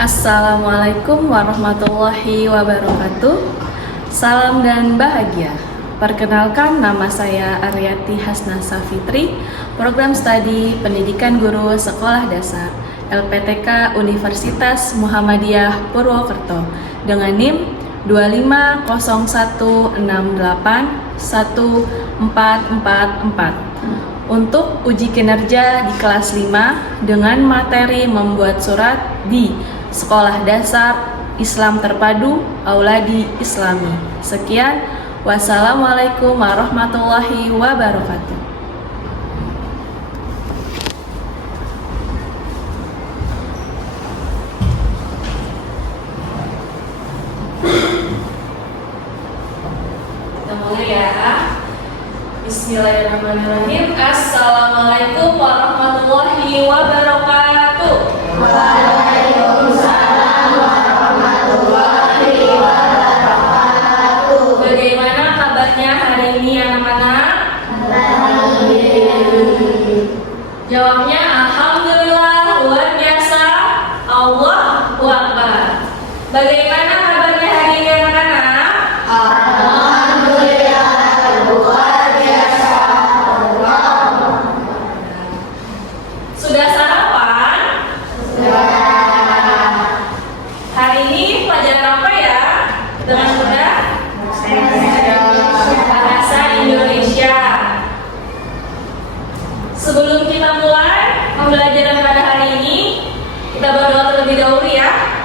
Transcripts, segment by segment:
Assalamualaikum warahmatullahi wabarakatuh. Salam dan bahagia. Perkenalkan, nama saya Aryati Hasna Safitri, Program Studi Pendidikan Guru Sekolah Dasar LPTK Universitas Muhammadiyah Purwokerto dengan NIM 2501681444 untuk uji kinerja di kelas 5 dengan materi membuat surat di Sekolah Dasar Islam Terpadu Auladi Islami. Sekian, wassalamualaikum warahmatullahi wabarakatuh. Kita mulai ya. Bismillahirrahmanirrahim. Assalamualaikum warahmatullahi wabarakatuh. Waalaikumsalam warahmatullahi wabarakatuh. Bagaimana kabarnya hari ini anak-anak? Alhamdulillah. Jawabnya alhamdulillah, luar biasa, Allahu Akbar. Bagaimana kabarnya hari ini anak-anak? Alhamdulillah, luar biasa. Sudah sarapan? Sudah. Hari ini pelajaran apa ya? Dengan mudah? Bahasa Indonesia. Sebelum kita mulai pembelajaran pada hari ini, kita berdoa terlebih dahulu ya.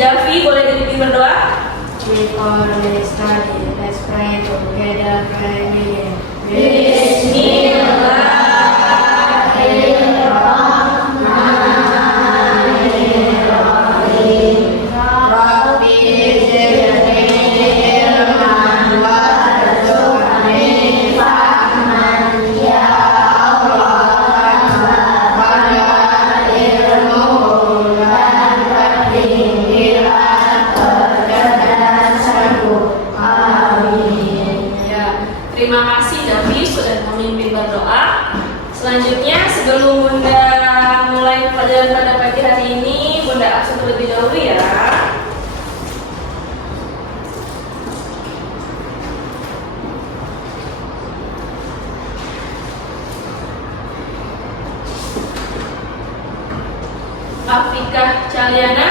Javi, boleh dipimpin berdoa? Before we study, let's pray together. Pray begin. Bismillahirrahmanirrahim. Rabbi zidni ilman warzuqni fahman ya Allah. Pada ilmu dan ketinggian kecerdasanku. Amin. Ya, terima kasih Javi sudah memimpin berdoa. Selanjutnya, sebelum Bunda mulai pelajaran pada pagi hari ini, Bunda absen terlebih dahulu ya. Afikah Calyana,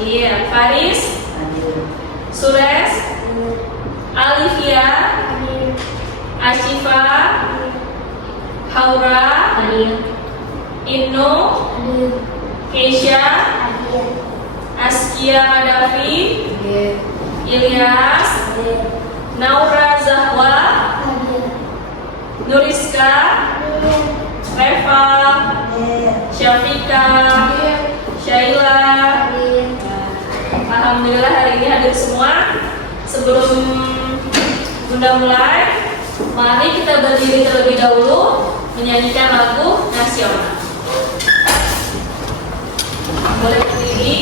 iya. Faris, Sures, Alivia, Ashifa, Haura, Inno, Keisha, Askia Madafi, Ilyas, Naura Zahwa, Nuriska, Reva, Syafika, Syaila. Alhamdulillah hari ini hadir semua. Sebelum Bunda mulai, mari kita berdiri terlebih dahulu menyanyikan lagu nasional. Boleh berdiri.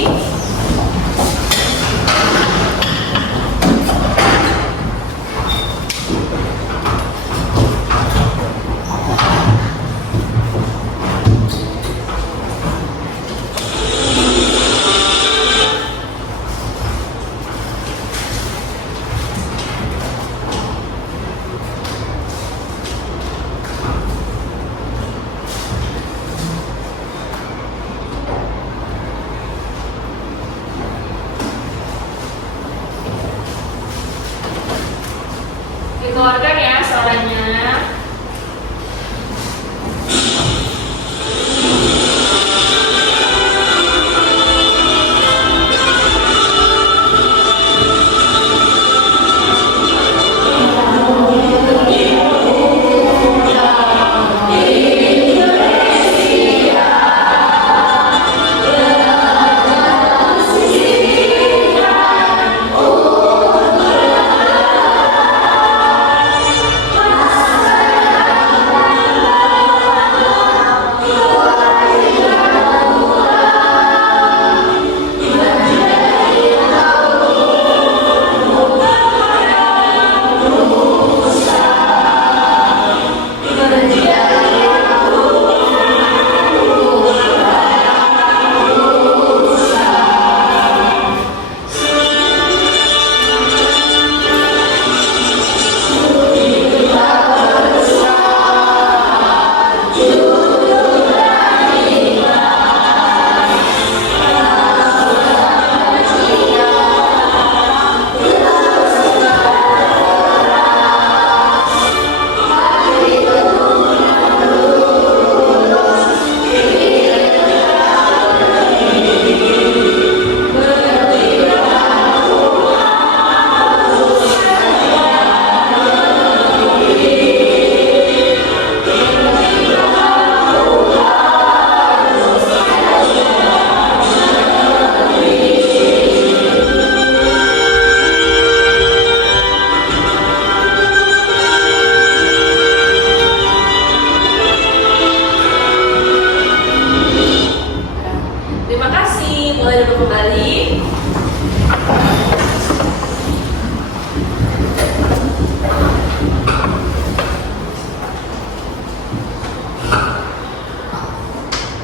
boleh duduk kembali.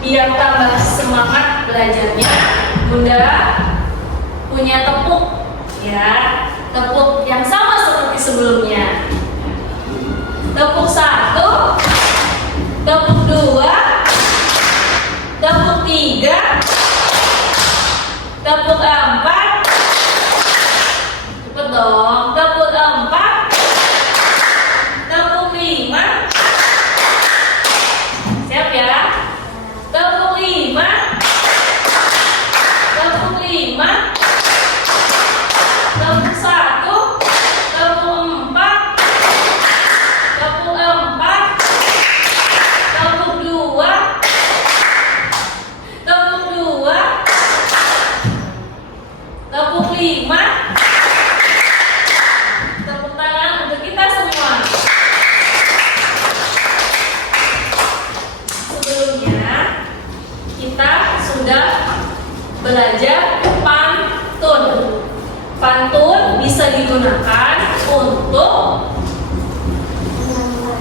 Biar tambah semangat belajarnya, Bunda punya tepuk, ya, tepuk yang sama seperti sebelumnya. Tepuk 1, tepuk 2, tepuk 3, tepuk 4, cepet dong, tepuk 4, tepuk 5, siap ya, tepuk 5, tepuk 5, tepuk 1, tepuk 4, tepuk 4, tepuk 2, tepuk 2, tepuk 5, tepuk tangan untuk kita semua. Sebelumnya kita sudah belajar pantun. Pantun bisa digunakan untuk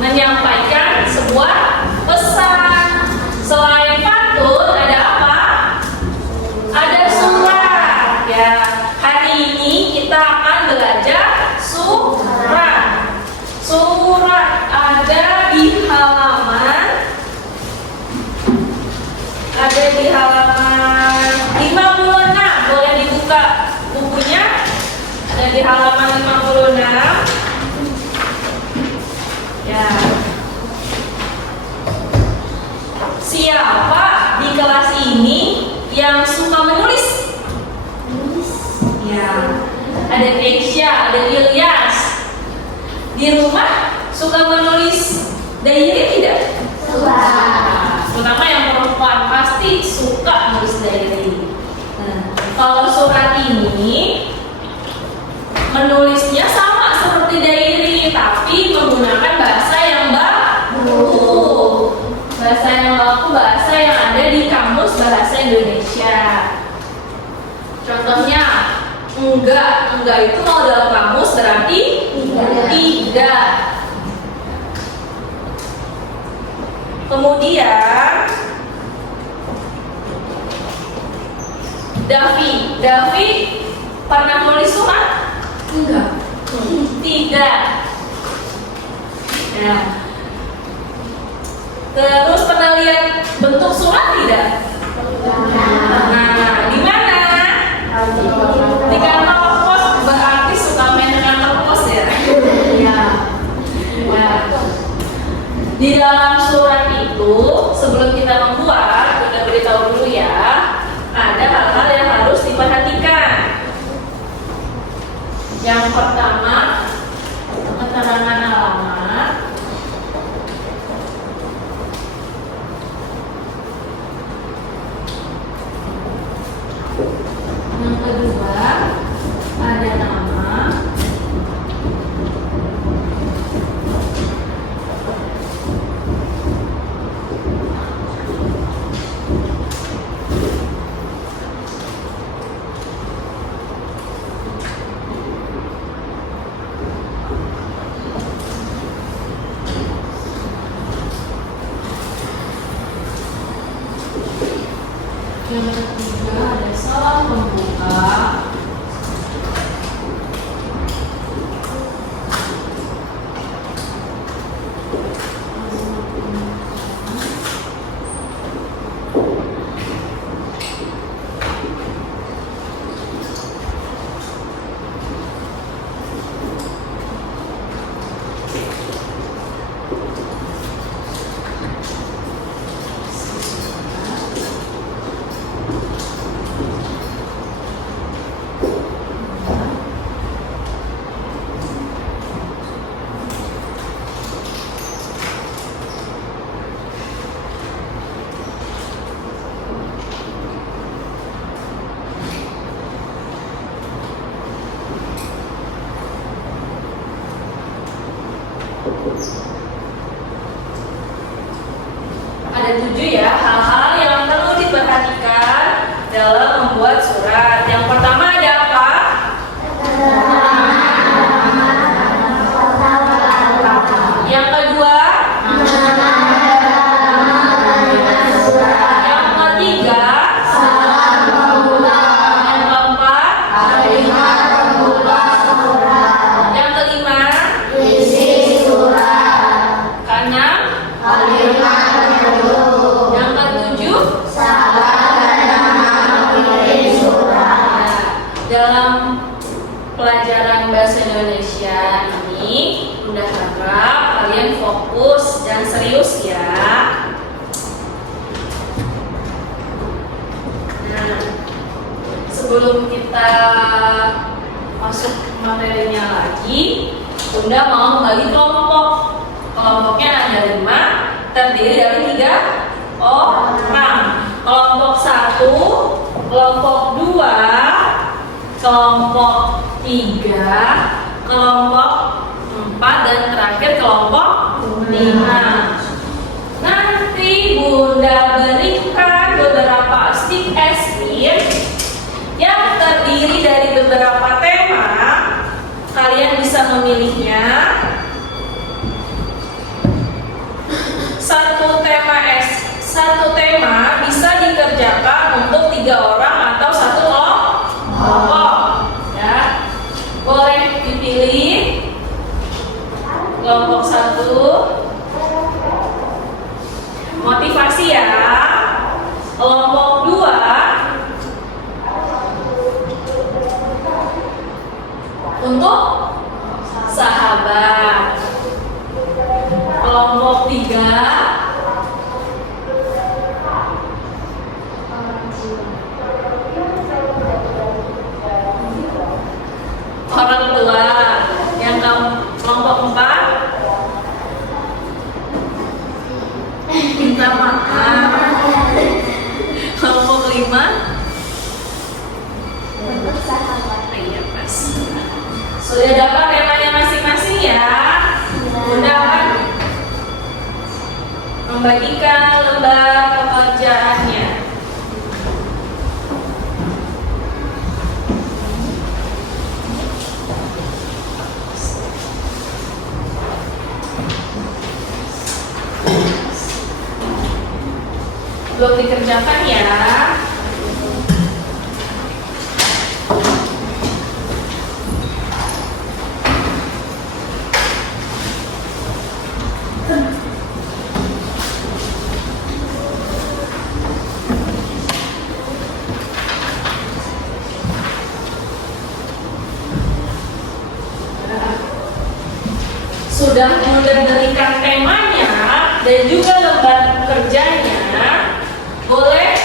menyampaikan sebuah pesan. Selain pantun ada apa? Ada surat. Ya, hari ini kita akan belajar surat. Surat ada di halaman 56. Boleh dibuka bukunya. Ada di halaman 56. Ya. Siapa di kelas ini yang suka menulis? Ya. Ada Keisha, ada Ilyas. Di rumah suka menulis diary tidak? Terutama yang perempuan pasti suka nulis diary. Nah, kalau surat ini menulisnya sama seperti diary, tapi menggunakan bahasa yang baku. Bahasa yang baku, bahasa yang ada di Kamus Bahasa Indonesia. Contohnya, enggak itu kalau dalam kamus berarti tidak. Kemudian Davi pernah nulis surat? Enggak. Tidak. Nah, terus pernah lihat bentuk surat tidak? Nah, di mana? Di kantor pos. Berarti suka main di kantor pos ya? Iya. Nah, di dalam surat itu sebelum kita membuat, kita beritahu dulu ya, ada hal-hal yang harus diperhatikan. Yang pertama, keterangan alamat. Yang kedua, ada nama. Yang ketiga ada salam pembuka. fokus dan serius ya. Nah, sebelum kita masuk materinya lagi, Bunda mau membagi kelompok. Kelompoknya ada 5, terdiri dari 3 orang. Kelompok 1, kelompok 2, kelompok 3, kelompok 4, dan terakhir kelompok 5. Nanti Bunda berikan beberapa stick es krim yang terdiri dari beberapa tema. Kalian bisa memilihnya. Satu tema bisa dikerjakan untuk 3 orang atau 1 kelompok. Ya, boleh dipilih. Kelompok 1, motivasi ya. Kelompok 2, untuk sahabat. Kelompok 3, orang tua. Yang kelompok 4, minta maaf. Kelompok 5, iya pas. Sudah dapat temanya masing-masing ya. Bunda akan membagikan lembar pekerjaannya. Belum dikerjakan ya. Sudah memberikan temanya dan juga lembar kerjanya, boleh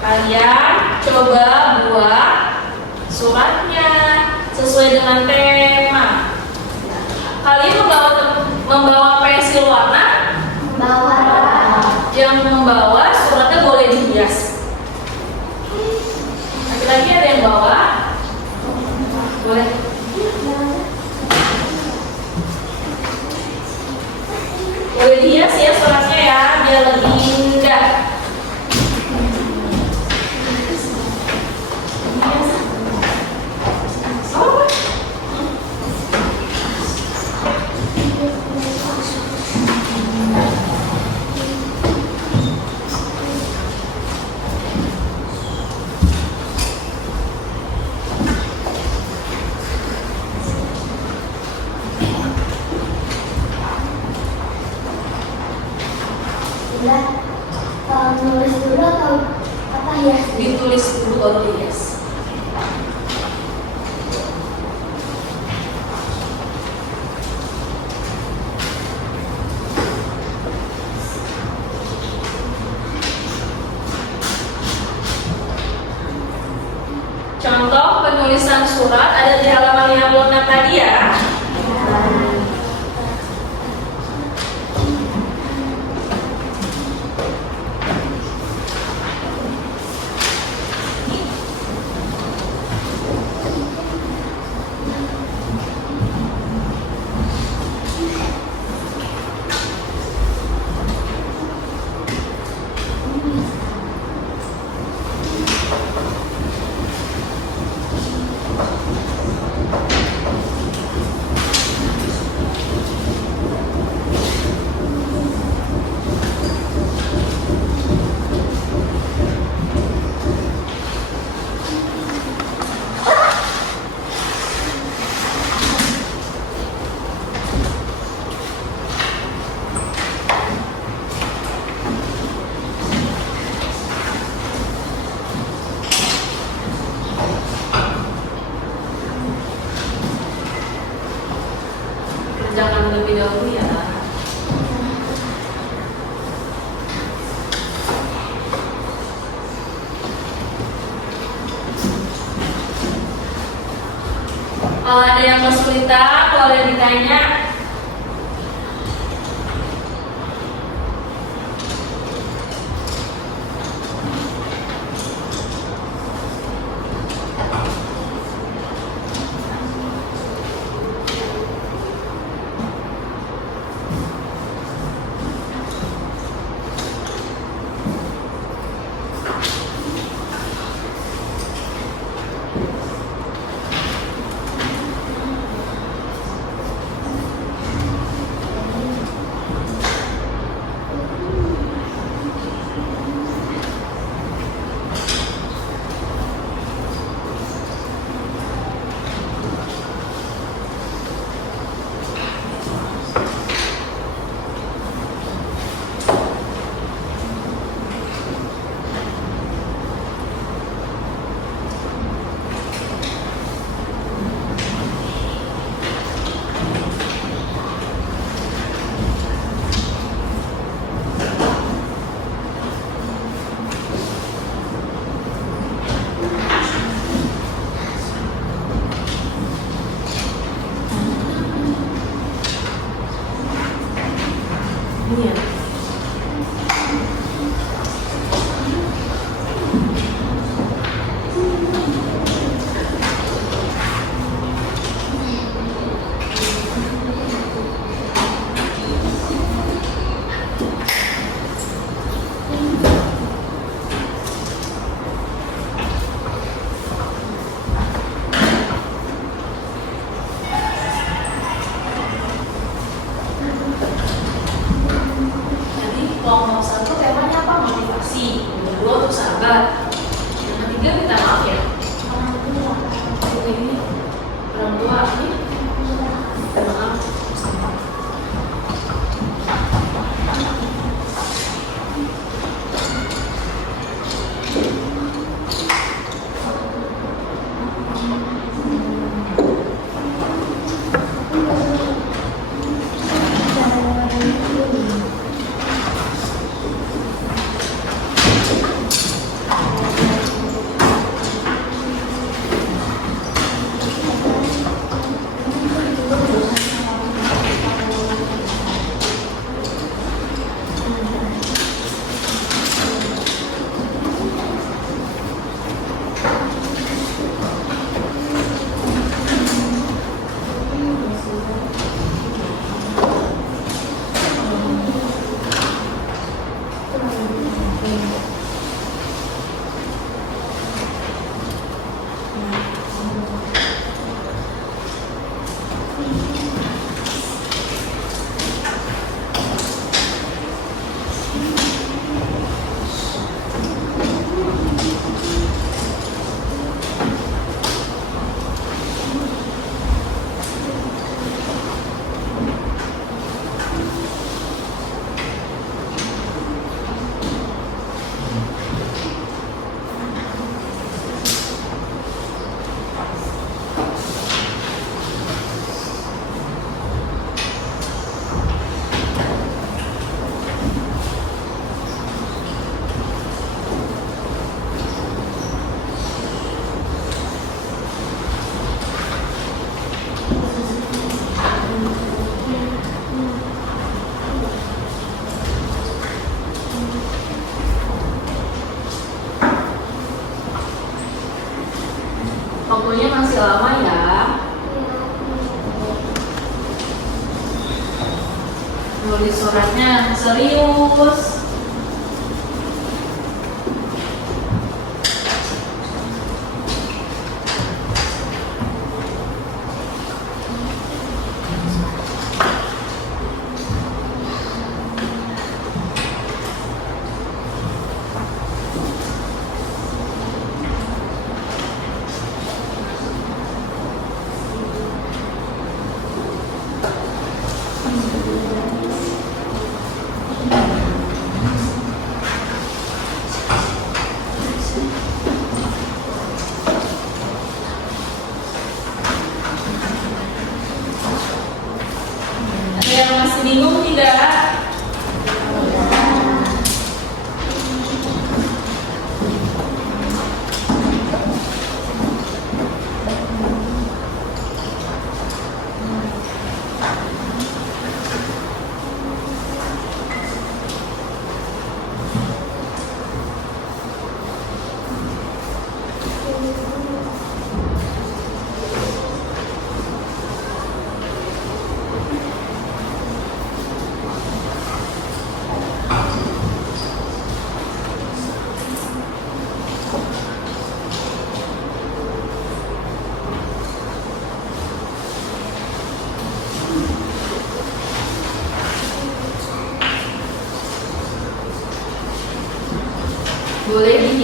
kalian coba buat suratnya sesuai dengan tema. Kalian membawa pensil warna? Bawa. Yang membawa suratnya boleh dihias. Laki-laki ada yang bawa? Boleh. Boleh dihias ya suratnya ya, biar lebih indah. Nulis dulu atau apa ya? Ditulis dulu baru dihias. Contoh penulisan surat ada di halaman 56 tadi ya. Kalau ada yang kesulitan, boleh ditanya. Ini ya. Kelompok satu temanya apa? Motivasi. Yang kedua untuk sahabat. Yang ketiga minta maaf ya. Ini orang tua ini minta maaf. Waktunya masih lama ya. Nulis suratnya serius.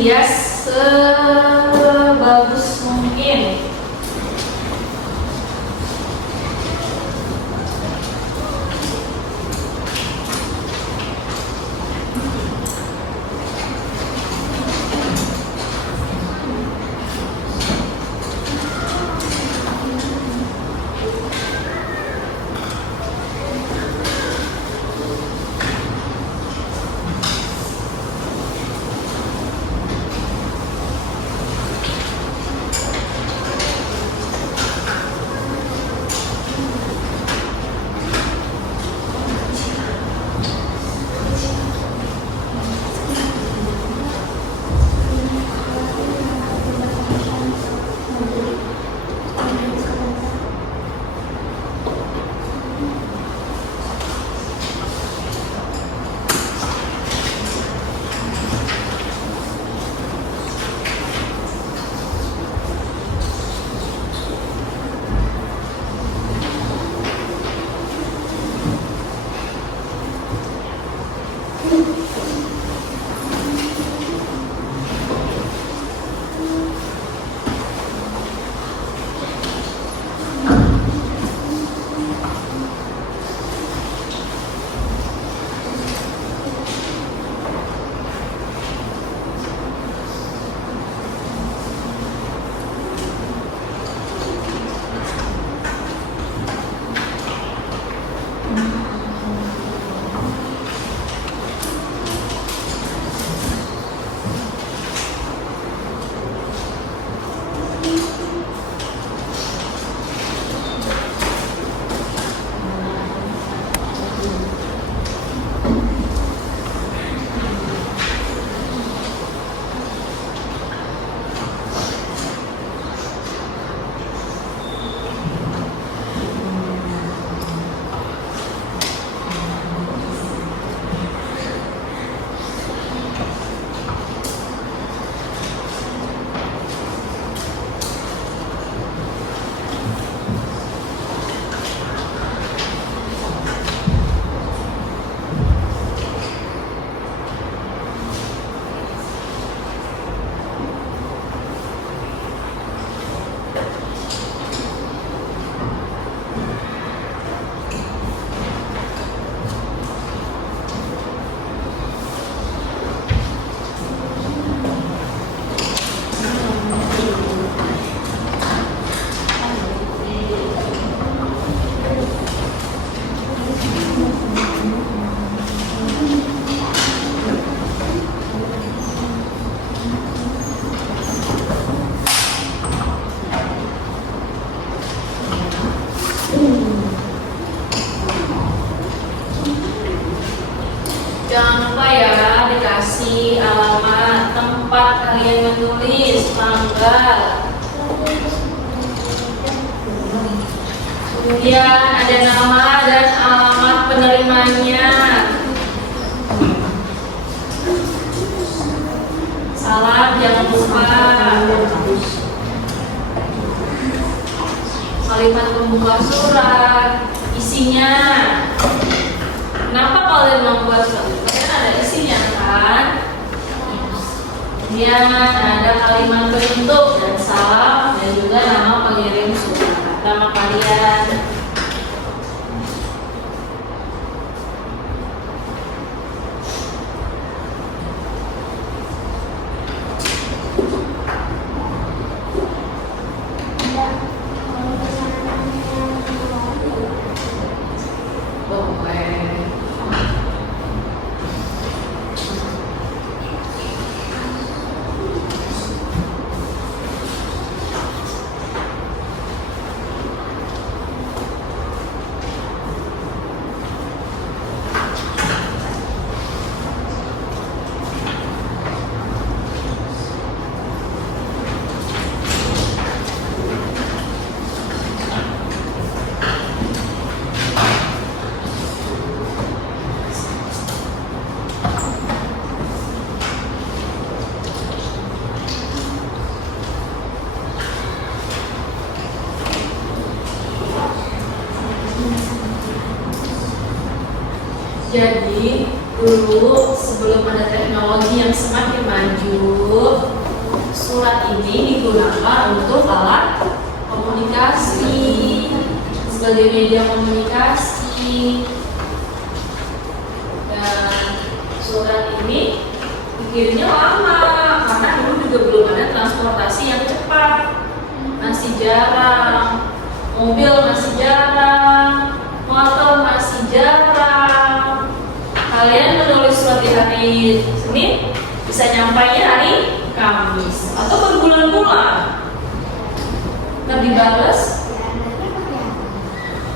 hias sebagus mungkin. Jangan lupa ya dikasih alamat tempat kalian menulis tanggal. Kemudian ada nama dan alamat penerimanya. Salam jangan lupa. Kalimat pembuka surat, isinya. Kenapa kalian membuat surat? Kalian ada isinya kan? Kemudian ada kalimat bentuk dan salam dan juga nama pengirim surat. Nama kalian. Jadi dulu sebelum ada teknologi yang semakin maju, surat ini digunakan untuk alat komunikasi, sebagai media komunikasi. Dan surat ini dikirimnya lama karena dulu juga belum ada transportasi yang cepat, masih jarang, mobil masih jarang, motor masih jarang. Kalian menulis surat di hari Senin bisa nyampainya hari Kamis atau berbulan-bulan. Ntar dibales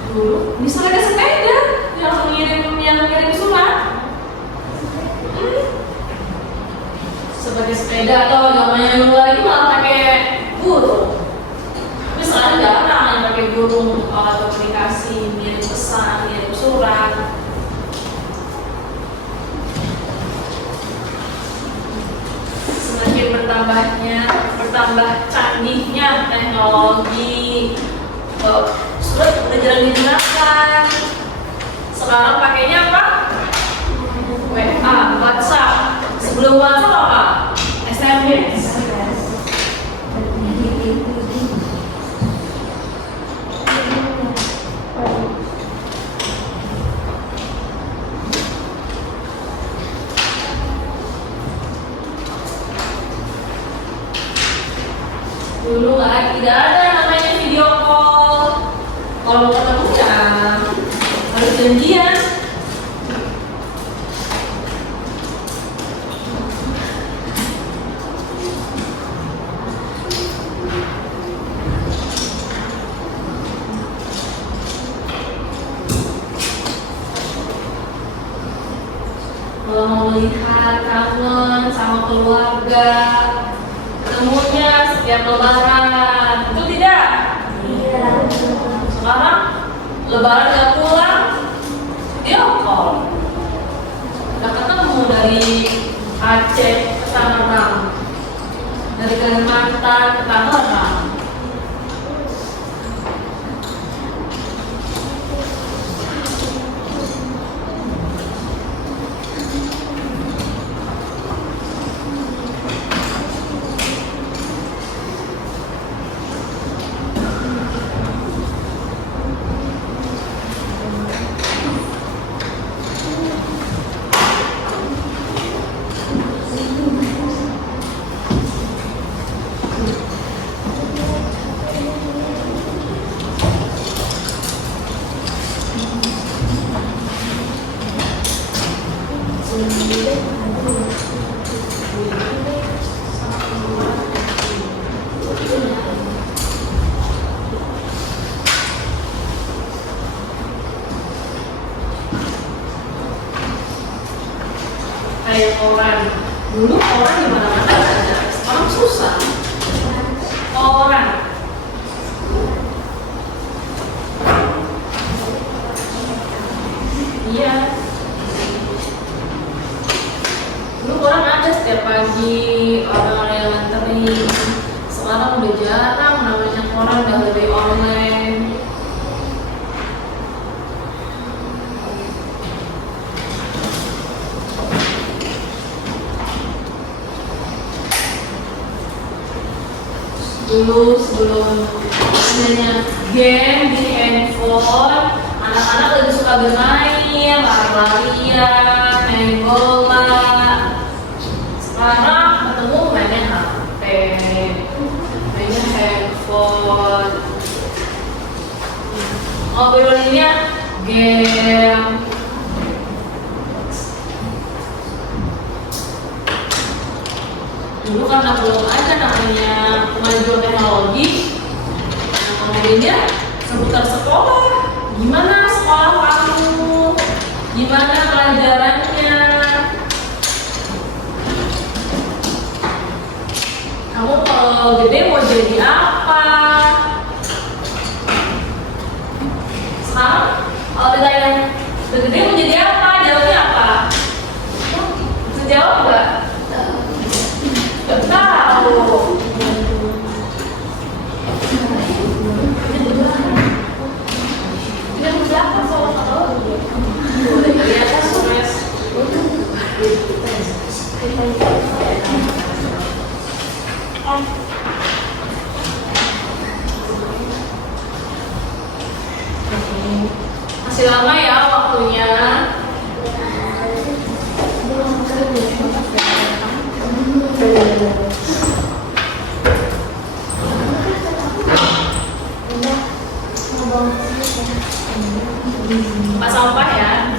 dulu. Bisa ada sepeda yang mengirim surat. Sebagai sepeda atau namanya dulu lagi malah pakai burung. Tapi sekarang jarang yang pakai burung alat komunikasi, ngirim pesan, ngirim surat. Semakin bertambah canggihnya teknologi, surat udah jarang digunakan. Sekarang pakainya apa? WA, WhatsApp. Sebelum WhatsApp apa? SMS. Dulu tidak ada namanya video call. Kalau mau ketemu ya harus janjian. Kalau mau melihat kangen sama keluarga, ketemunya setiap lebaran, itu tidak? Iya. Sekarang lebaran gak pulang, video call. Udah ketemu dari Aceh ke Tangerang, dari Kalimantan ke Tangerang. Kayak koran, dulu koran di mana-mana ada, sekarang susah. Koran, iya. Dulu koran ada setiap pagi, orang-orang yang nganterin. Sekarang udah jarang namanya koran, udah lebih online. Dulu sebelum adanya game di handphone, anak-anak lebih suka bermain, lari-larian, main bola. Sekarang ketemu mainnya HP, mainnya handphone, ngobrolnya game. Dulu karena belum ada namanya kemajuan teknologi, kemudiannya seputar sekolah. Gimana sekolah kamu? Gimana pelajarannya? Kamu kalau gede mau jadi apa? Sekarang kalau ditanya udah gede mau jadi apa? Jawabnya apa? Bisa jawab nggak? Gak tahu. Yang berapa soal kalau boleh lihat stres. Masih lama ya waktunya. Pas sampah ya.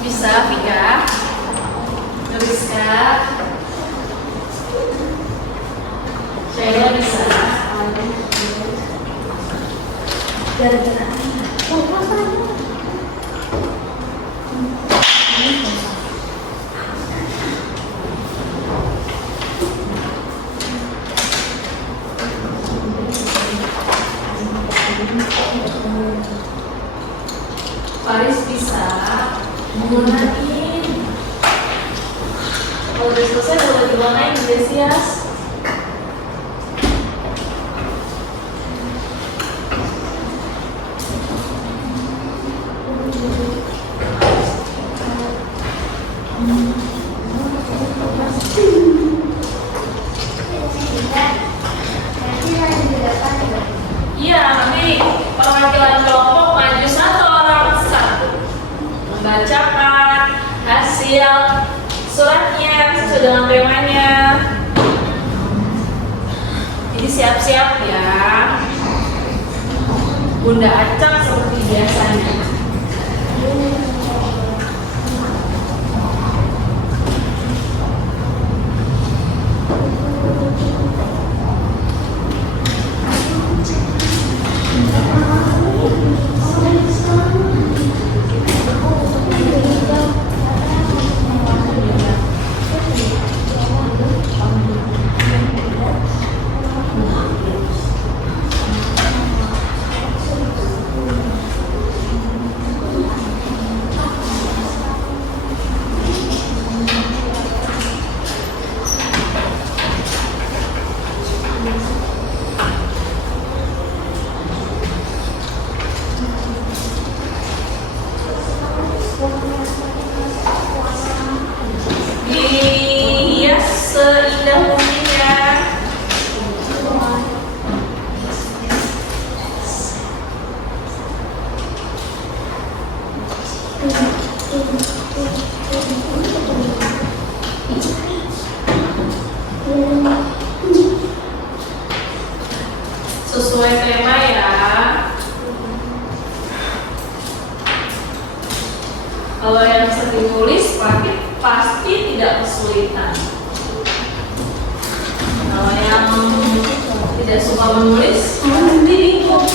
Bisa, Vika. Rizka. Sheila bisa. Faris bisa. Gunain. Kalau udah selesai boleh diwarnain Desias. Iya, nanti perwakilan kelompok maju satu orang satu membacakan hasil suratnya sesuai dengan temanya. Jadi siap-siap ya, Bunda acak seperti biasanya. Dihias seindah mungkin ya. Sesuai tema ya. Kalau yang sering nulis pasti tidak kesulitan. Kalau yang tidak suka menulis pasti bingung.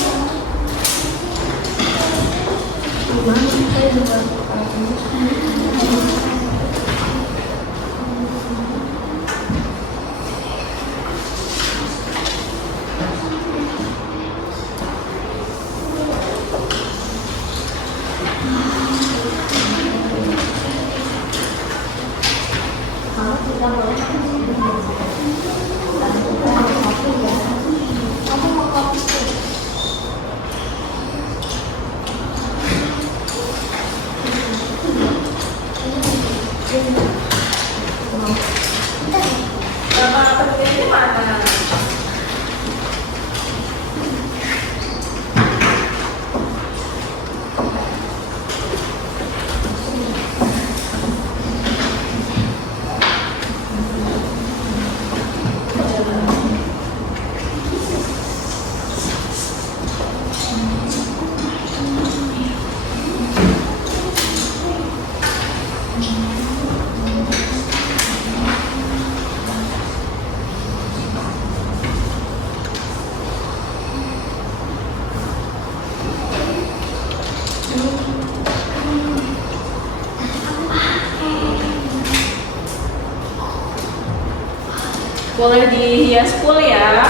Boleh dihias full ya.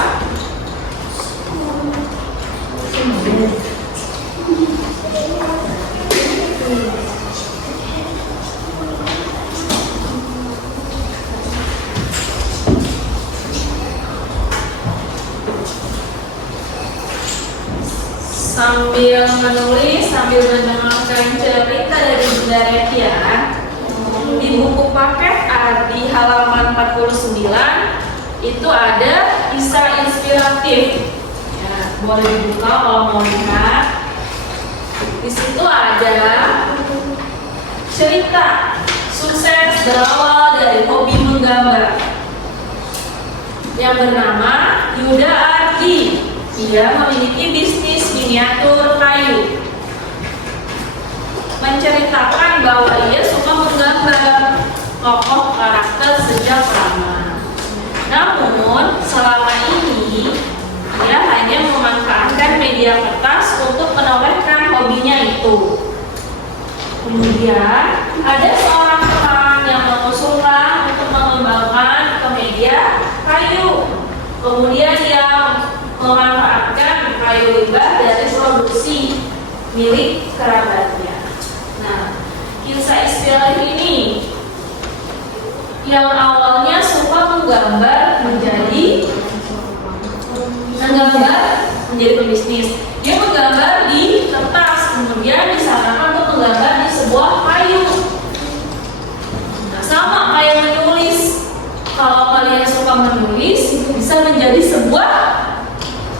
Sambil menulis, sambil mendengarkan cerita dari Bunda Revian, di buku paket di halaman 49 itu ada kisah inspiratif. Ya, boleh dibuka kalau mau lihat. Di situ ada cerita sukses berawal dari hobi menggambar yang bernama Yuda Ardi. Ia memiliki bisnis miniatur kayu. Menceritakan bahwa ia suka menggambar tokoh karakter sejak lama. Namun, selama ini ia hanya memanfaatkan media kertas untuk menorehkan hobinya itu. Kemudian, ada seorang teman yang mengusulkan untuk mengembangkan ke media kayu. Kemudian dia memanfaatkan kayu limbah dari produksi milik kerabatnya. Nah, kisah inspiratif ini yang awalnya suka menggambar menjadi pebisnis. Dia menggambar di kertas, kemudian disarankan untuk menggambar di sebuah kayu. Nah, sama kayak menulis. Kalau kalian suka menulis, itu bisa menjadi sebuah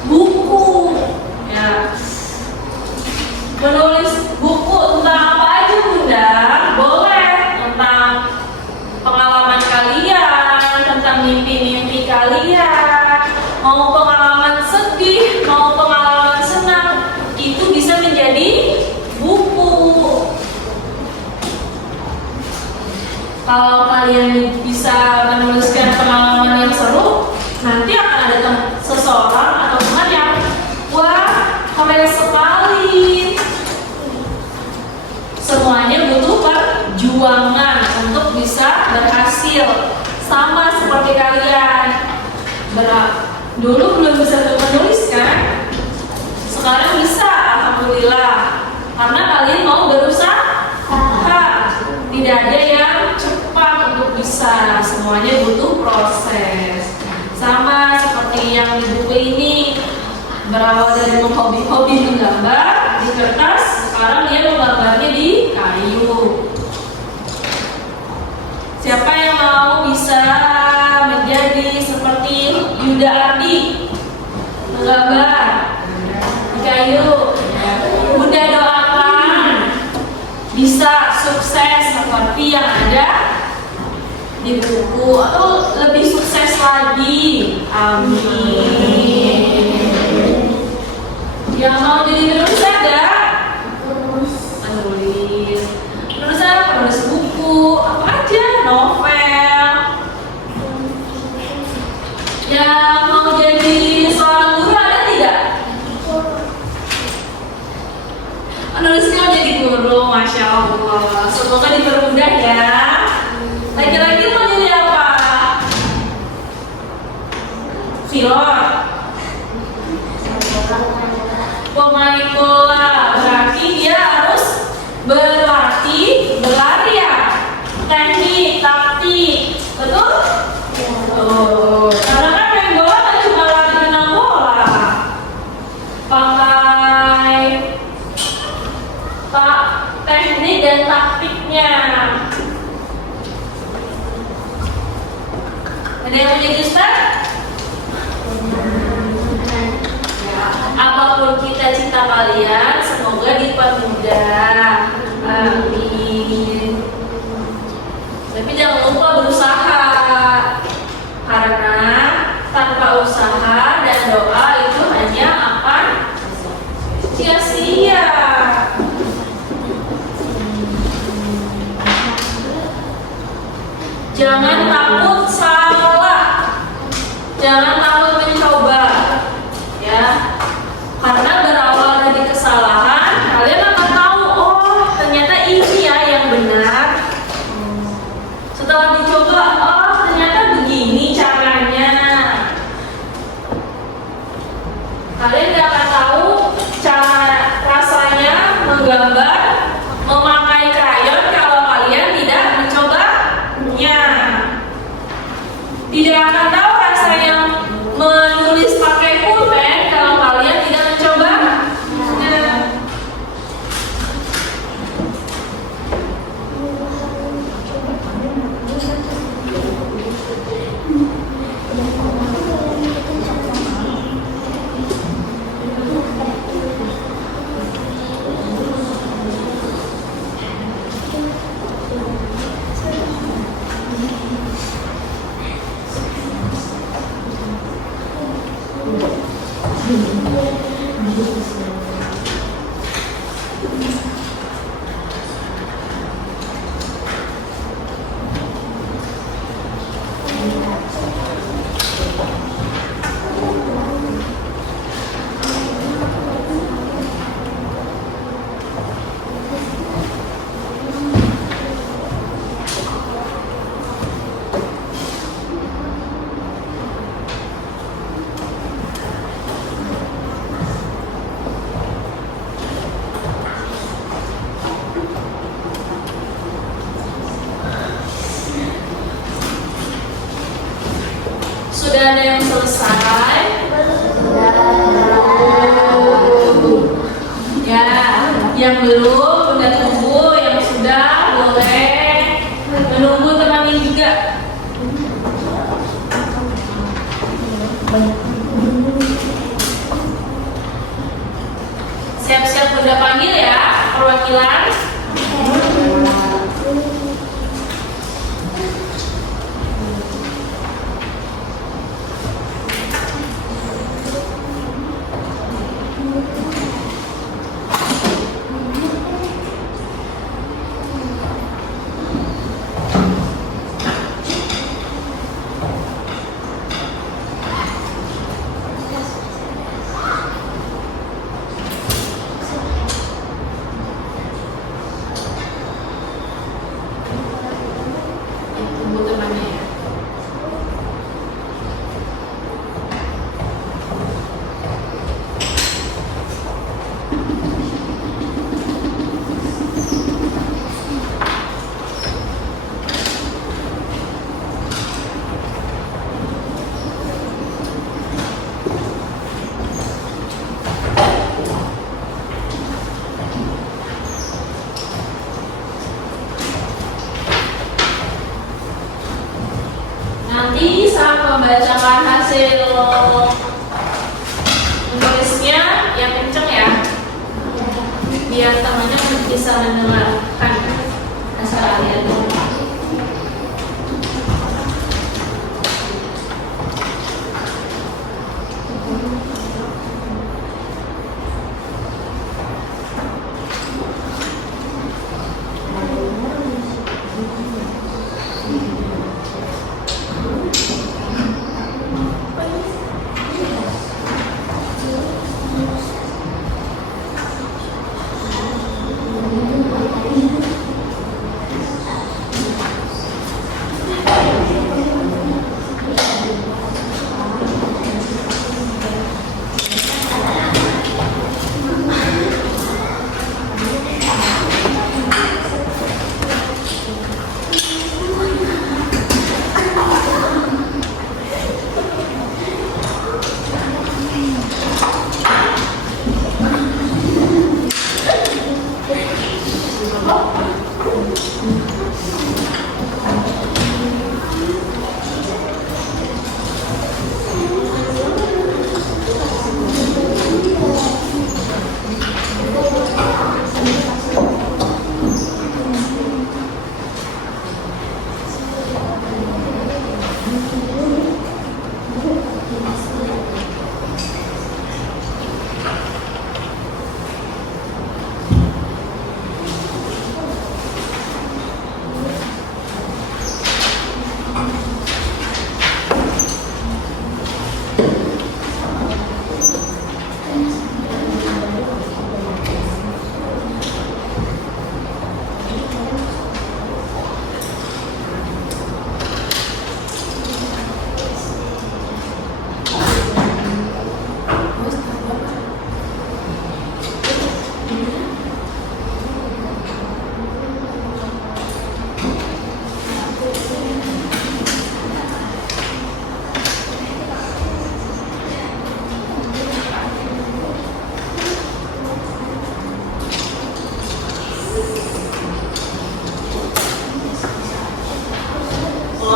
buku. Ya. Menulis buku tentang apa aja, Bunda? Boleh tentang pengalaman kalian, tentang mimpi-mimpi kalian, mau pengalaman sedih, mau pengalaman senang, itu bisa menjadi buku. Kalau kalian bisa menuliskan pengalaman yang seru, nanti akan ada seseorang atau teman yang, wah, keren sekali. Semuanya butuh perjuangan untuk bisa berhasil. Sama seperti kalian. Dulu belum bisa menulis kan? Sekarang bisa, alhamdulillah. Karena kalian mau berusaha. Tidak ada yang cepat untuk bisa. Semuanya butuh proses. Sama seperti yang di buku ini, berawal dari hobi menggambar di kertas, sekarang dia menggambarnya di kayu. Siapa yang mau bisa menjadi seperti Yuda Ardi, menggambar di kayu? Bunda doakan bisa sukses seperti yang ada di buku, atau lebih sukses lagi. Amin. Yang mau jadi penulis ada? Penulis apa? Penulis buku, apa aja, novel. Yang mau jadi seorang guru ada tidak? Penulisnya mau jadi guru, Masya Allah. Semoga dipermudah ya. Lagi-lagi mau jadi apa? Pilot, pemain bola, berarti dia harus berlatih berlari ya, teknik, taktik, betul? Oh, karena kan main bola kan cuma lari tenang bola, pakai teknik dan taktiknya. Ada yang mau jadi ustaz? Apapun cita-cita kalian, semoga dipermudah. Amin. Tapi jangan lupa berusaha, karena tanpa usaha dan doa itu hanya akan sia-sia. Jangan takut salah, jangan takut mencoba, ya. Karena berawal dari kesalahan, kalian akan tahu, gambar memakai krayon kalau kalian tidak mencobanya. Tidak akan tahu rasanya menulis pakai pulpen kalau kalian tidak mencoba. Sudah ada yang selesai? Ya, yang belum udah tunggu, yang sudah boleh menunggu temani juga. Siap-siap udah panggil ya perwakilan. Tunggu temannya ya. Nanti saat membacakan hasil menulisnya yang kenceng ya, biar temannya bisa mendengarkan hasil kalian.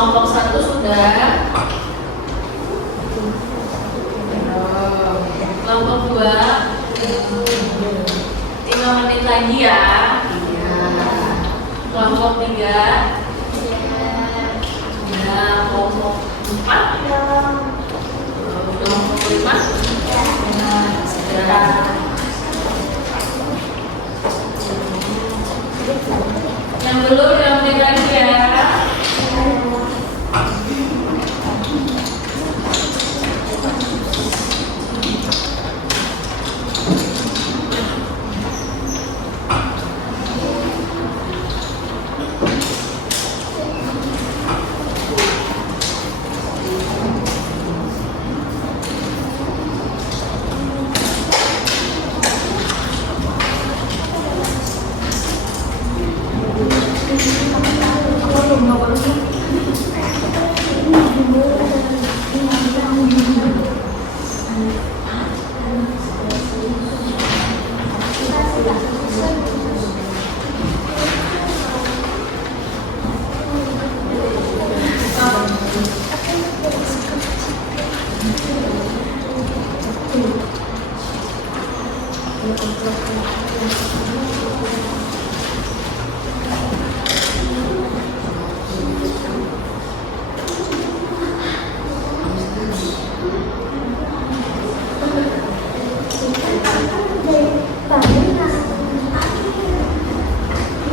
kelompok 1 sudah. Kelompok 2 5 menit lagi ya. Kelompok 3 ya. Kelompok 4 kelompok 5 sudah. Yang belum 5 menit lagi ya.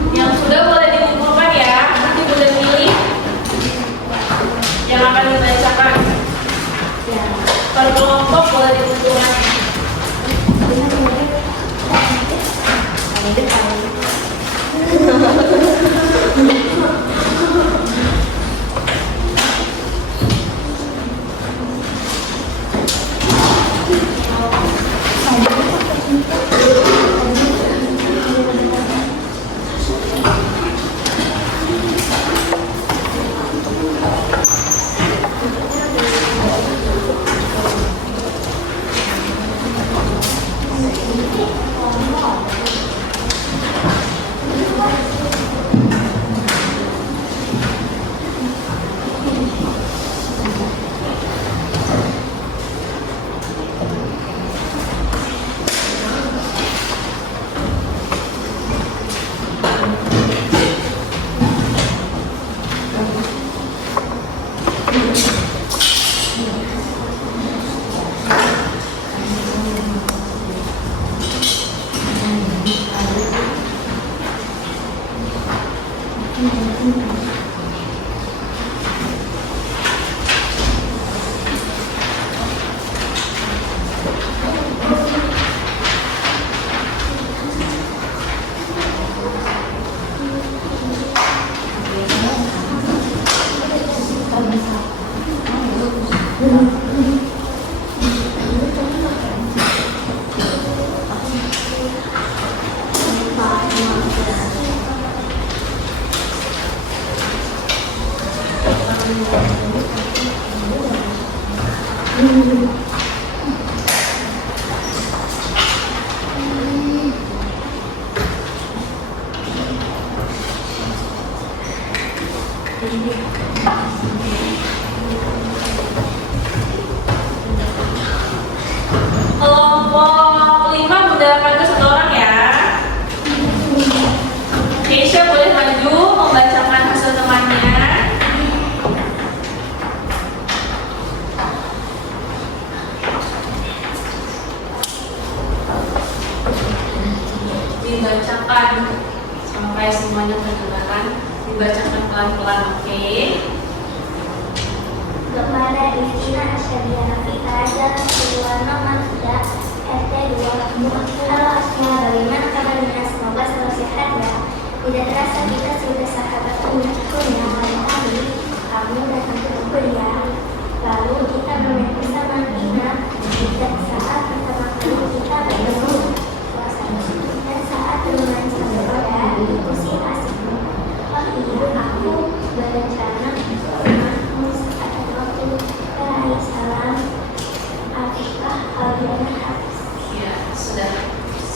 Yang sudah boleh dikumpulkan ya. Nanti boleh pilih yang akan dibacakan. Per kelompok boleh dikumpulkan. Kelompok 5 Bunda panggil 1 orang ya. Keisha boleh maju membacakan hasil temannya. Dibacakan sampai semuanya terdengar. Dibacakan pelan-pelan, oke? Kepada Istina Asyadiana kita aja Siwana Manusia RT 2. Halo Asma, bagaimana kabarnya? Semoga selalu sehat ya. Tidak terasa kita sudah sahabat kuliah hari tadi. Kamu datang ke kuliah. Lalu kita bermain bersama Tina. Sejak saat pertama kali kita bertemu, dan saat bermain sampai roda, itu sih asik. Oh iya, aku berencana rumahmu saat waktu terakhir salam. Apakah kalian harus? Ya, sudah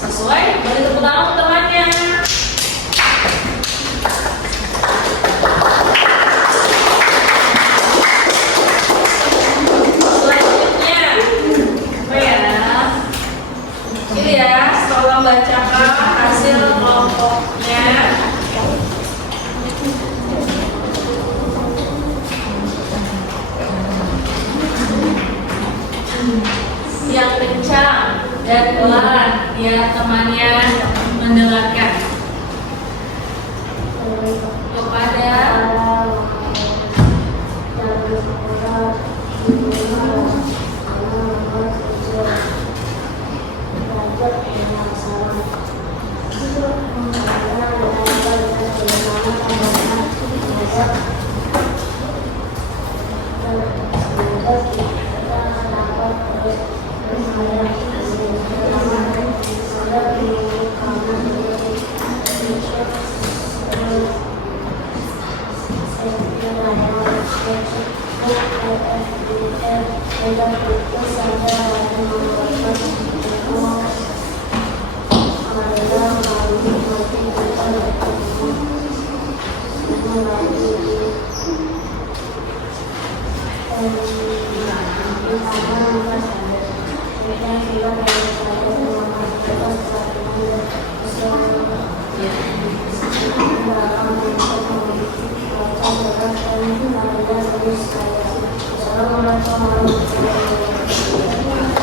sesuai. Beri tepuk tangan untuk temannya. biar temannya mendengarkan. Kepada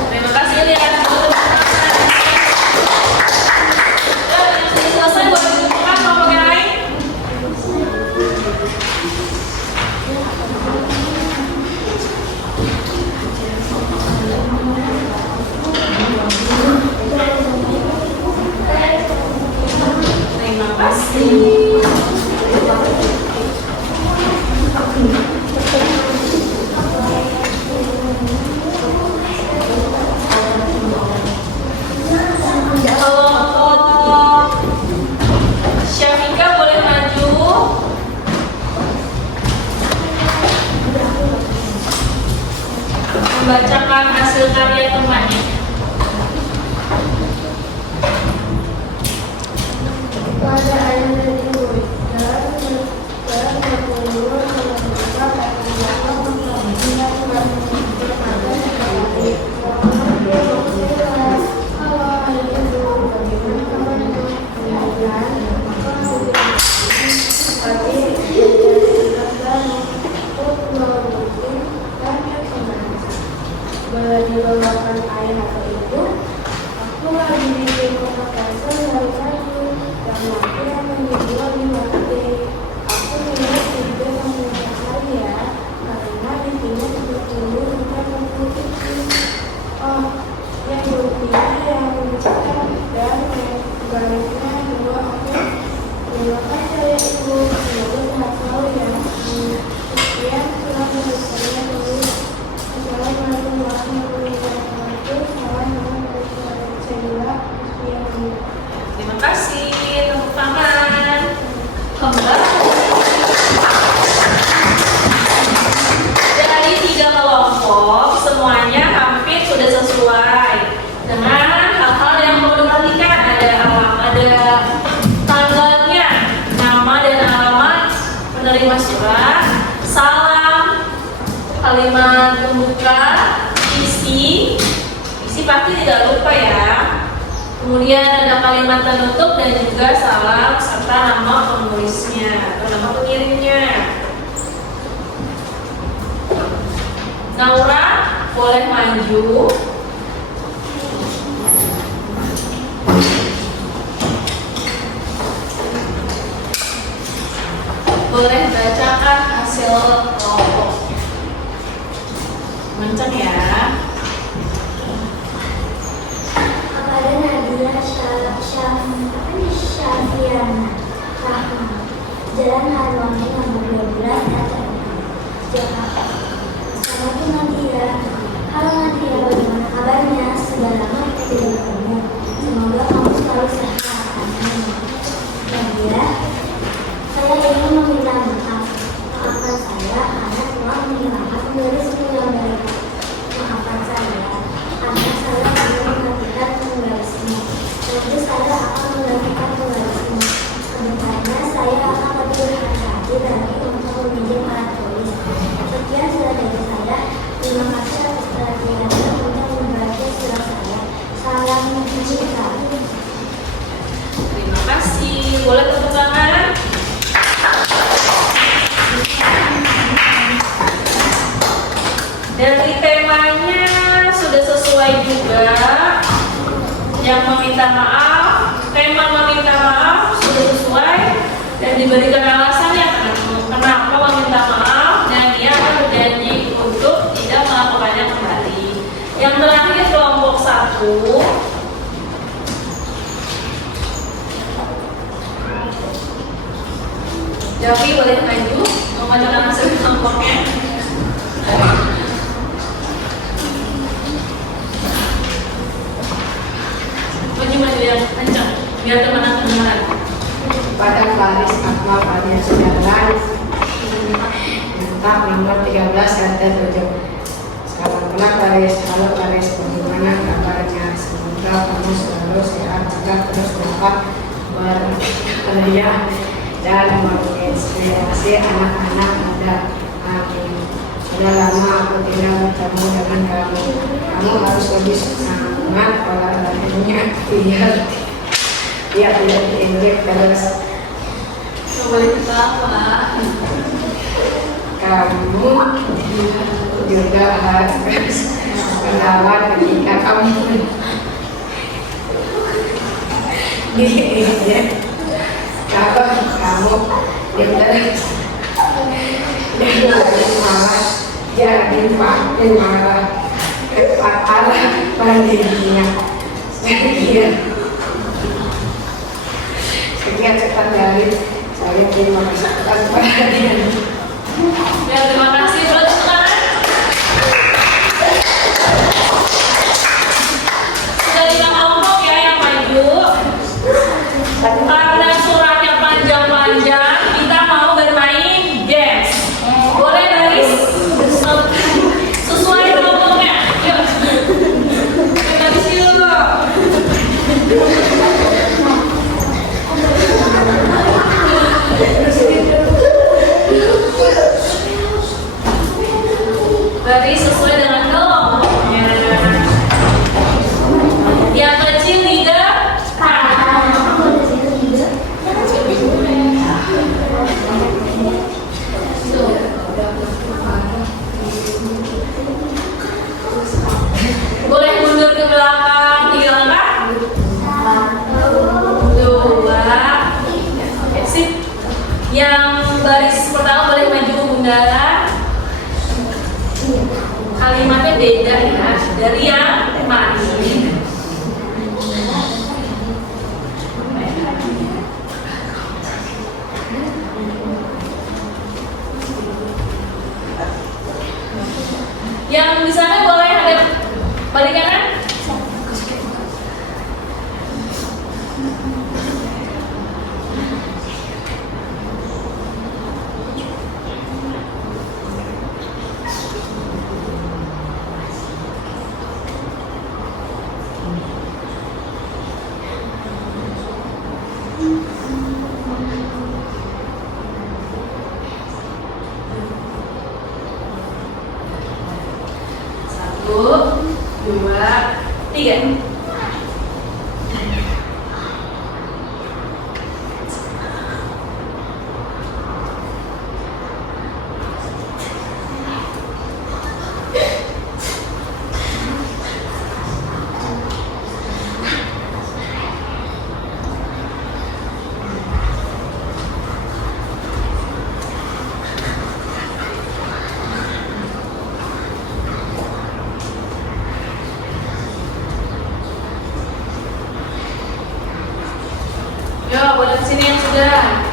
terima kasih lihat. Selesai buat ditentukan kelompok yang lain. Terima kasih. Kelompok Syafika boleh maju. Membacakan hasil karya temannya. Pada ayat itu dibawakan ayat itu, aku lagi bikin pemakasan dari tadi dan nanti akan dijual di market. Aku lihat juga komunitas saya karena di sini dulu kita kompetisi. Oh, yang bertiga yang besar dan yang baliknya dua. Oke, terima kasih ya ibu. Semoga sehat selalu ya. Sekian surat dari saya dulu. Assalamualaikum warahmatullahi wabarakatuh. Terima kasih, tepuk tangan. Kembali. Dari 3 kelompok, semuanya hampir sudah sesuai dengan hal-hal yang perlu diperhatikan. Ada tanggalnya, nama dan alamat penerima surat, salam, kalimat pembuka, isi pasti tidak lupa ya. Kemudian ada kalimat penutup dan juga salam serta nama penulisnya atau nama pengirimnya. Naura boleh maju. Boleh bacakan hasil kelompok. Menceng ya. Kepada Nabila Syafiana Rahma, Jalan Harmoni nomor 12 Jakarta. Assalamualaikum Nadia. Halo Nadia, bagaimana kabarnya? Sudah lama kita tidak bertemu. Semoga kamu selalu sehat. Amin. Nadia, saya ingin meminta maaf. Maafkan saya karena telah menghilangkan menulis yang baik. Maafkan saya karena saya tidak memperhatikan penggarismu. Tentu saya akan menggantikan penggarismu. Sebenarnya saya akan lebih berhati-hati dari meminta maaf, tema meminta maaf sudah sesuai dan diberikan alasannya kenapa meminta maaf, dan ia akan berjanji untuk tidak melakukannya kembali. Yang terakhir kelompok 1. Jawi boleh maju membacakan hasil kelompoknya. Maju yang kencang biar teman-teman kedengaran. Pada baris akmal pada 9 minta nomor 13 kata 7. Sekarang kena baris, halo baris, bagaimana kabarnya? Semoga kamu selalu sehat, tegak terus dapat berkarya dan menginspirasi anak-anak muda. Amin. Sudah lama aku tidak bertemu dengan kamu. Kamu harus lebih semangat olahraganya biar tidak diinjek terus. Boleh ketawa. Kamu juga harus merawat ketika kamu kalau kamu terus malah jadi makin marah kepala pandeminya sekian cepat dari saya terima kasih atas perhatian. Ya, terima kasih Bro. Sudah 5 kelompok ya yang maju. Karena suratnya panjang-panjang, kita mau bermain games. Boleh baris sesuai kelompoknya. Yuk. Kita di sini dulu. Baris sesuai dengan kelompoknya. Yang kecil 3. Boleh mundur ke belakang 3 langkah. 1, 2. Oke, sip. Yang baris pertama boleh maju Bunda. Kalimatnya beda ya dari yang kemarin. Yang di sana boleh hadap balik kanan. Satu, 2, 3. Yo, boleh kesini yang sudah.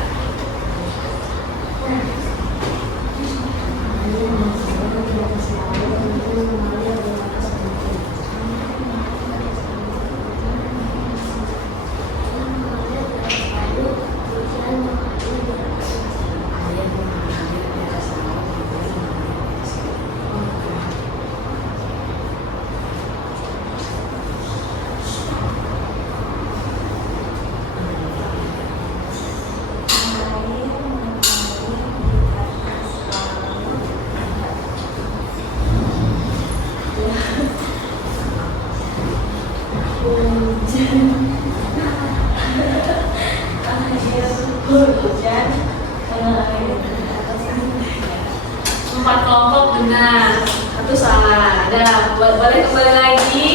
Empat kelompok benar, satu salah. Boleh kembali lagi.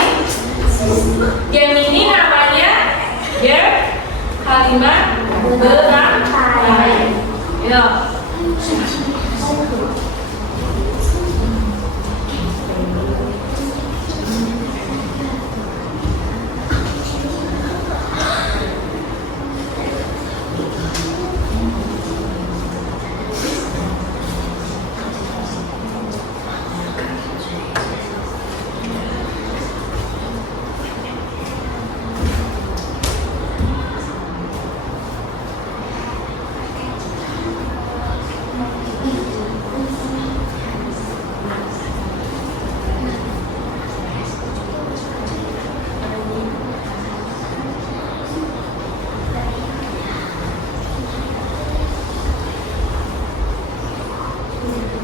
Game ini namanya Ya, kalimat berantai. Ya.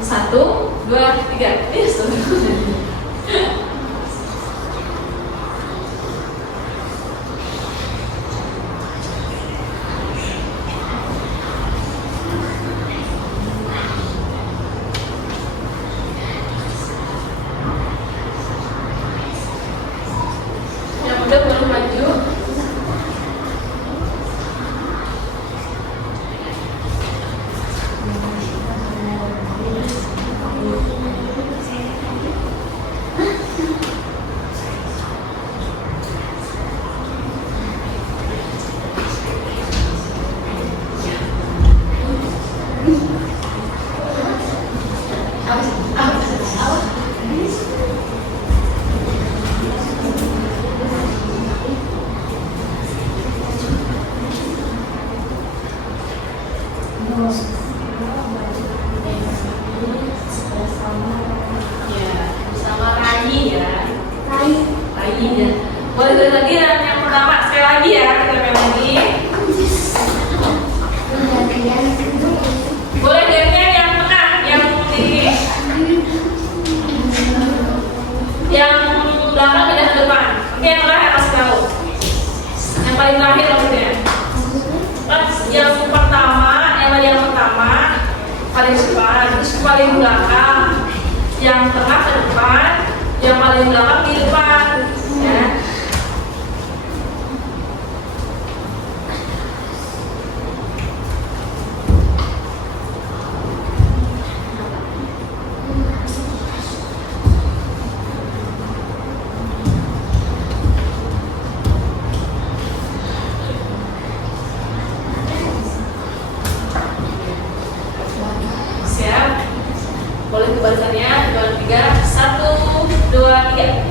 Satu, dua, tiga. Yes. Yang udah baru maju. Ya, sama Rai ya. Rai ya. Boleh balik lagi yang pertama sekali lagi ya, kita main lagi. Boleh gantian yang tengah, yang di yang belakang pindah ke depan. Oke, yang terakhir kasih tahu. Yang paling terakhir maksudnya. Pas yang pertama paling depan, terus paling belakang, yang tengah ke depan, yang paling belakang di depan, ya. Siap? Boleh kebalikannya, 2, 3, 1, 2, 3.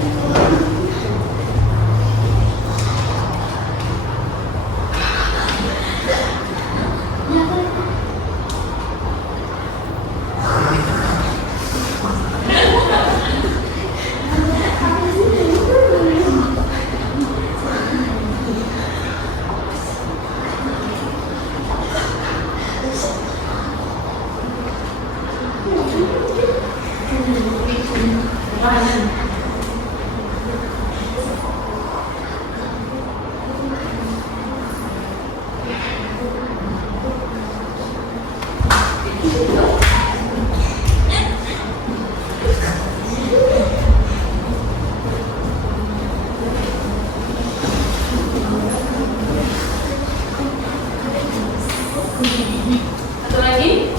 Satu lagi.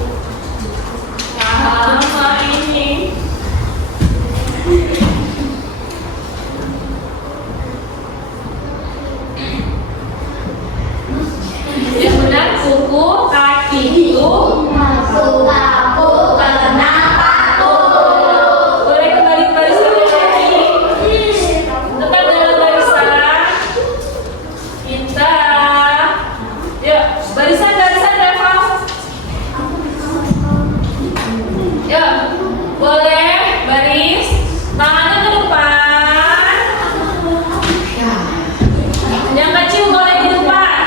Sama ini. Yang benar kuku kaki itu. Boleh kembali ke barisan lagi. Tetap dalam barisan. Kita. Yuk, barisan Reva. Yuk, boleh baris. Tangannya ke depan. Yang kecil boleh di depan.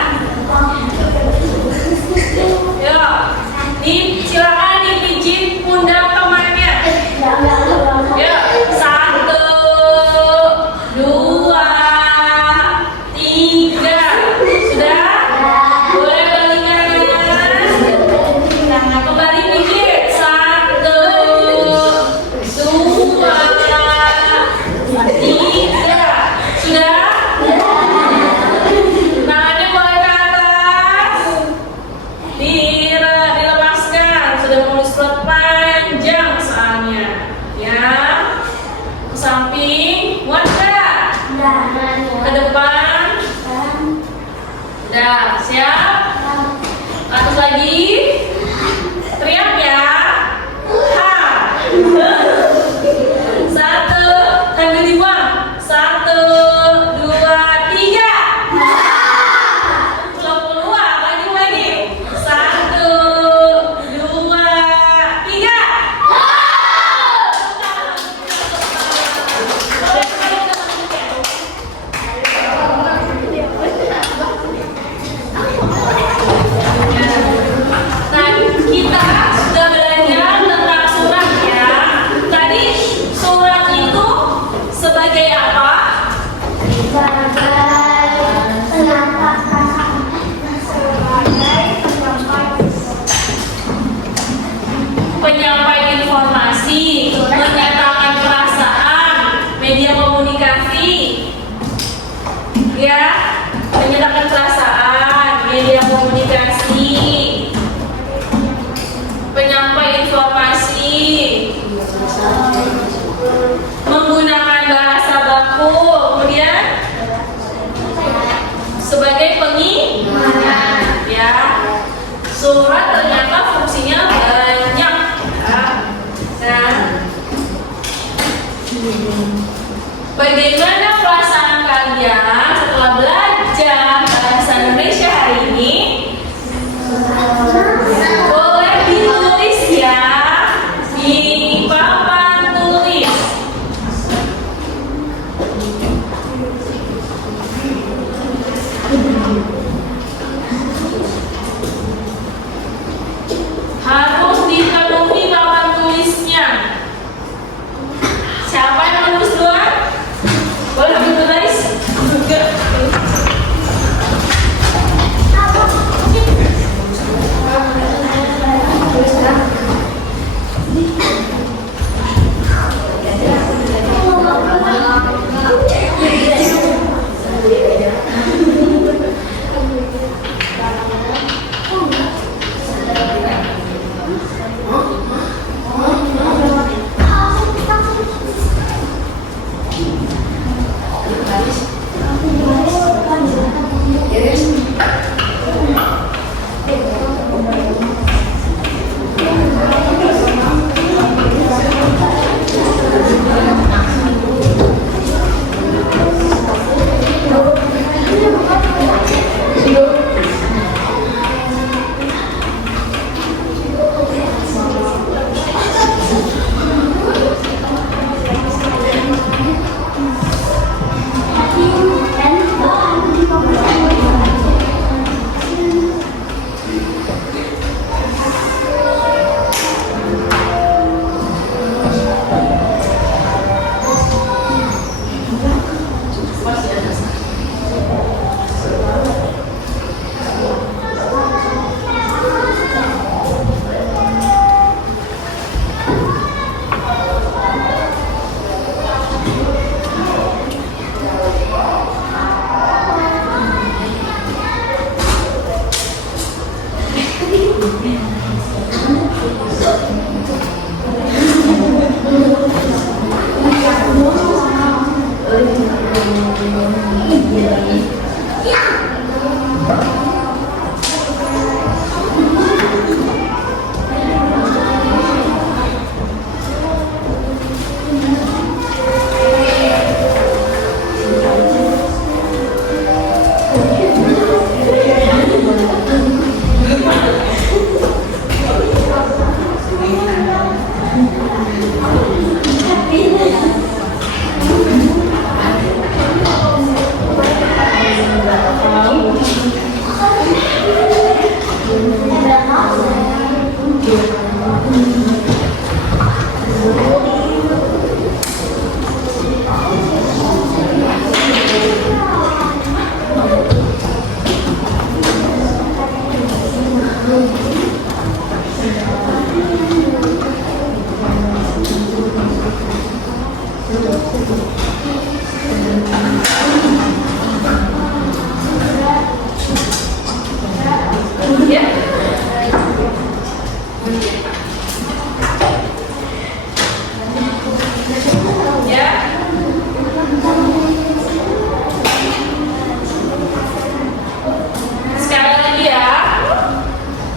belajar. Siap? Lanjut lagi. Teriak ya. Ha. Satu, sambil dibuang. 1, 2, 3. Belum keluar, lagi. 1, 2, 3. Nah, kita sudah belajar tentang surat ya. Tadi surat itu sebagai apa? Penyampaian informasi, menyatakan perasaan, media komunikasi. Ya, menyatakan perasaan, media komunikasi, penyampaian informasi, menggunakan bahasa baku, kemudian sebagai pengingat. Ya, surat ternyata fungsinya banyak. Nah, bagaimana perasaan kalian setelah belajar bahasa Indonesia hari ini? Boleh ditulis ya di papan tulis. Harus dipenuhi papan tulisnya. Siapa yang menulis duluan? Boleh ditulis? Enggak.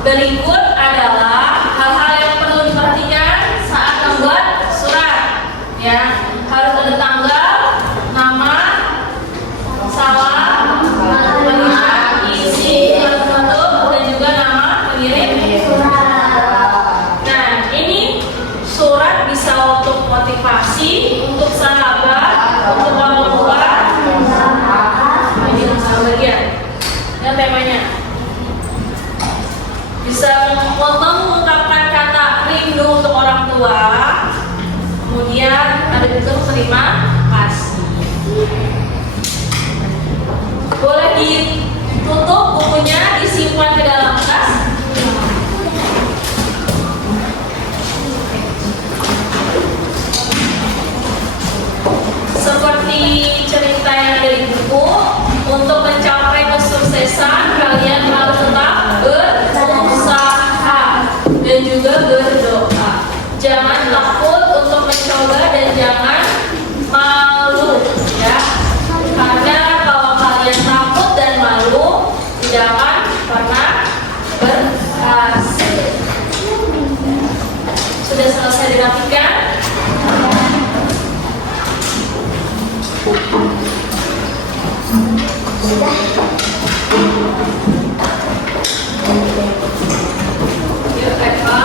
Berikut adalah hal-hal yang perlu diperhatikan saat membuat surat. Ya, harus ada tanggal, nama, salam, alamat, isi, tutup, dan juga nama pengirim surat. Nah, ini surat bisa untuk motivasi, untuk sahabat, untuk orang tua. Ini masalah bagian. Ya, temanya bisa mengungkapkan kata rindu untuk orang tua. Kemudian ada juga terima kasih. Boleh ditutup bukunya, disimpan ke dalam tas. Seperti cerita yang ada di buku, untuk mencapai kesuksesan kalian harus tetap berusaha dan juga berdoa. Jangan takut untuk mencoba dan jangan malu, ya. Karena kalau kalian takut dan malu, tidak akan pernah berhasil. Sudah selesai dirapikan? Yuk, Eva.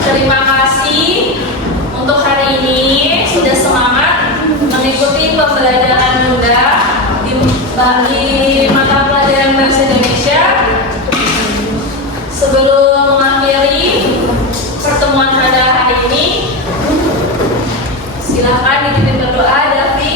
Terima kasih untuk hari ini sudah semangat mengikuti pembelajaran Bunda di mata pelajaran Bahasa Indonesia. Sebelum mengakhiri pertemuan pada hari ini, silakan dipimpin berdoa, Davi.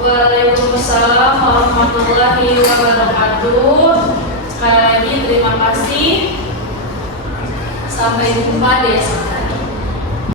Waalaikumsalam warahmatullahi wabarakatuh. Sekali lagi terima kasih. Sampai jumpa besok.